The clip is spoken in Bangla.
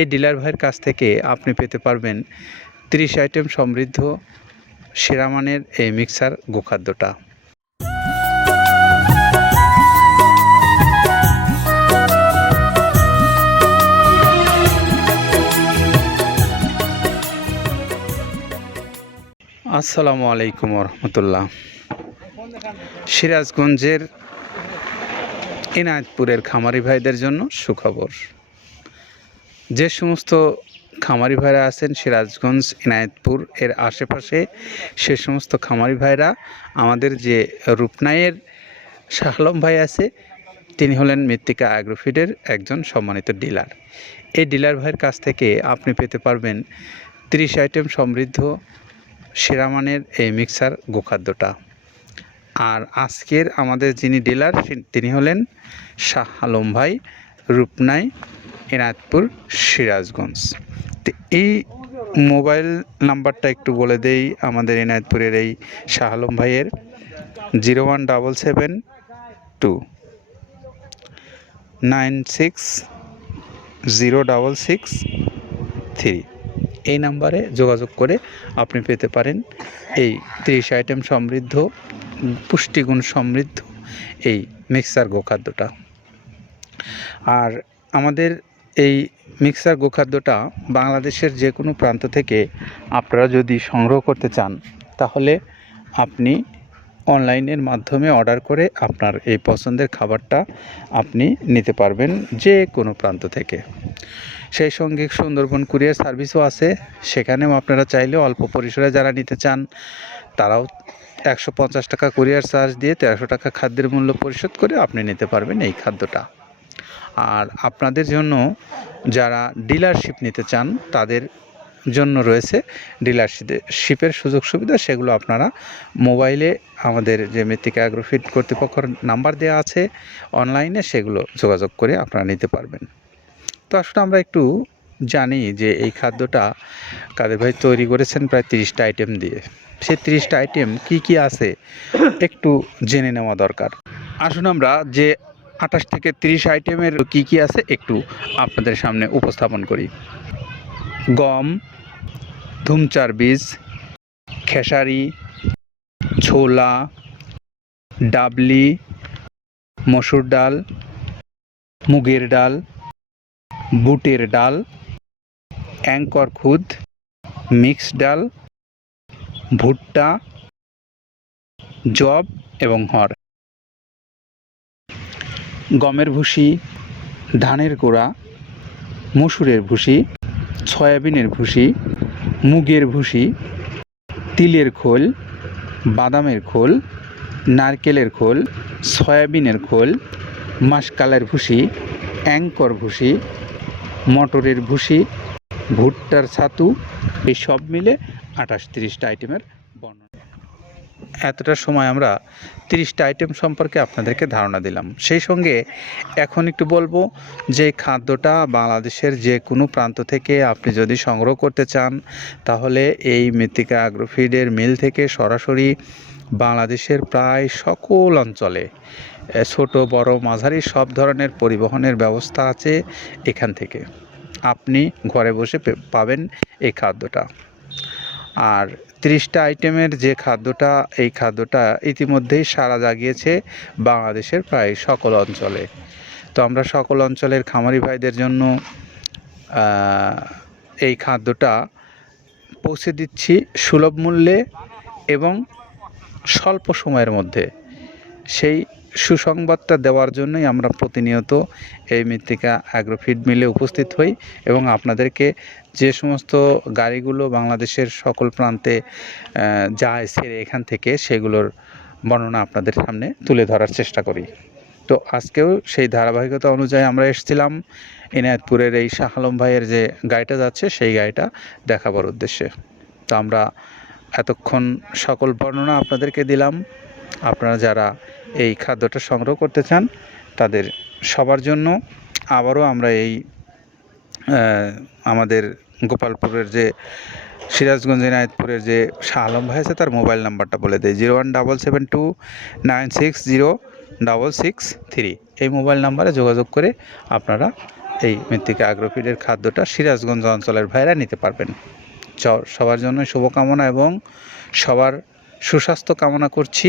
এই ডিলার ভাইয়ের কাছ থেকে আপনি পেতে পারবেন তিরিশ আইটেম সমৃদ্ধ সেরামানের এই মিক্সার গোখাদ্যটা। আসসালামু আলাইকুম রহমতুল্লাহ সিরাজগঞ্জের এনায়তপুরের খামারি ভাইদের জন্য সুখবর। যে সমস্ত খামারি ভাইরা আছেন সিরাজগঞ্জ এনায়েতপুর, এর আশেপাশে সে সমস্ত খামারি ভাইরা, আমাদের যে রূপনাইয়ের শাহলম ভাই আছে, তিনি হলেন মৃত্তিকা অ্যাগ্রোফিডের একজন সম্মানিত ডিলার। এই ডিলার ভাইয়ের কাছ থেকে আপনি পেতে পারবেন তিরিশ আইটেম সমৃদ্ধ সেরামানের এই মিক্সার গোখাদ্যটা। আর আজকের আমাদের যিনি ডিলার তিনি হলেন শাহ আলম ভাই, রূপনাই এনায়তপুর সিরাজগঞ্জ। তো এই মোবাইল নাম্বারটা একটু বলে দেই আমাদের এনায়তপুরের এই শাহ আলম ভাইয়ের, zero one double seven two nine six zero double six three. এই নাম্বারে যোগাযোগ করে আপনি পেতে পারেন এই ত্রিশ আইটেম সমৃদ্ধ, পুষ্টিগুণ সমৃদ্ধ এই মিক্সার গোখাদ্যটা। আর আমাদের এই মিক্সার গোখাদ্যটা বাংলাদেশের যে কোনো প্রান্ত থেকে আপনারা যদি সংগ্রহ করতে চান, তাহলে আপনি অনলাইনের মাধ্যমে অর্ডার করে আপনার এই পছন্দের খাবারটা আপনি নিতে পারবেন যে কোনো প্রান্ত থেকে। সেই সঙ্গে সুন্দরবন কুরিয়ার সার্ভিসও আছে, সেখানেও আপনারা চাইলে অল্প পরিসরে যারা নিতে চান, তারাও একশো পঞ্চাশ টাকা কুরিয়ার চার্জ দিয়ে তেরোশো টাকা খাদ্যের মূল্য পরিশোধ করে আপনি নিতে পারবেন এই খাদ্যটা। আর আপনাদের জন্য যারা ডিলারশিপ নিতে চান, তাদের জন্য রয়েছে ডিলারশিপের সুযোগ সুবিধা। সেগুলো আপনারা মোবাইলে আমাদের যে মৃত্তিকা অ্যাগ্রোফিট কর্তৃপক্ষের নাম্বার দেওয়া আছে, অনলাইনে সেগুলো যোগাযোগ করে আপনারা নিতে পারবেন। তো আসলে আমরা একটু জানি যে এই খাদ্যটা কাদের ভাই তৈরি করেছেন প্রায় তিরিশটা আইটেম দিয়ে। সেই তিরিশটা আইটেম কি কি আছে, একটু জেনে নেওয়া দরকার। আসুন আমরা যে আঠাশ থেকে তিরিশ আইটেমের কি কি আছে একটু আপনাদের সামনে উপস্থাপন করি। গম, ধুমচার বীজ, খেসারি, ছোলা, ডাবলি, মসুর ডাল, মুগের ডাল, বুটের ডাল, অ্যাঙ্কর খুদ মিক্স ডাল, ভুট্টা, জব এবং হর। গমের ভুসি, ধানের গোড়া, মসুরের ভুসি, সয়াবিনের ভুসি, মুগের ভুসি, তিলের খোল, বাদামের খোল, নারকেলের খোল, সয়াবিনের খোল, মাসকালের ভুসি অ্যাঙ্কর ভুসি, মটরের ভুসি, ভুট্টার ছাতু, এই সব মিলে আঠাশ তিরিশটা আইটেমের বর্ণনা। এতটা সময় আমরা তিরিশটা আইটেম সম্পর্কে আপনাদেরকে ধারণা দিলাম। সেই সঙ্গে এখন একটু বলব যে খাদ্যটা বাংলাদেশের যে কোনো প্রান্ত থেকে আপনি যদি সংগ্রহ করতে চান, তাহলে এই মৃত্তিকা অ্যাগ্রোফিডের মিল থেকে সরাসরি বাংলাদেশের প্রায় সকল অঞ্চলে ছোট, বড়, মাঝারি সব ধরনের পরিবহনের ব্যবস্থা আছে এখান থেকে। আপনি ঘরে বসে পাবেন এই খাদ্যটা। আর তিরিশটা আইটেমের যে খাদ্যটা, এই খাদ্যটা ইতিমধ্যেই সারা জাগিয়েছে বাংলাদেশের প্রায় সকল অঞ্চলে। তো আমরা সকল অঞ্চলের খামারি ভাইদের জন্য এই খাদ্যটা পৌঁছে দিচ্ছি সুলভ মূল্যে এবং স্বল্প সময়ের মধ্যে। সেই সুসংবাদটা দেওয়ার জন্যই আমরা প্রতিনিয়ত এই মৃত্তিকা অ্যাগ্রোফিড মিলে উপস্থিত হই এবং আপনাদেরকে যে সমস্ত গাড়িগুলো বাংলাদেশের সকল প্রান্তে যায় সেরে এখান থেকে সেগুলোর বর্ণনা আপনাদের সামনে তুলে ধরার চেষ্টা করি। তো আজকেও সেই ধারাবাহিকতা অনুযায়ী আমরা এসেছিলাম এনায়তপুরের এই শাহ আলম ভাইয়ের যে গাড়িটা যাচ্ছে, সেই গাড়িটা দেখাবার উদ্দেশ্যে। তো আমরা এতক্ষণ সকল বর্ণনা আপনাদেরকে দিলাম। আপনারা যারা এই খাদ্যটা সংগ্রহ করতে চান, তাদের সবার জন্য। আবারও আমরা এই আমাদের গোপালপুরের যে, সিরাজগঞ্জ এনায়তপুরের যে শাহ আলম ভাই আছে, তার মোবাইল নাম্বারটা বলে দেয় zero one double seven two nine six zero double six three. এই মোবাইল নাম্বারে যোগাযোগ করে আপনারা এই মৃত্তিকা আগ্রোফিডের খাদ্যটা সিরাজগঞ্জ অঞ্চলের ভাইরা নিতে পারবেন। সবার জন্য শুভকামনা এবং সবার সুস্বাস্থ্য কামনা করছি।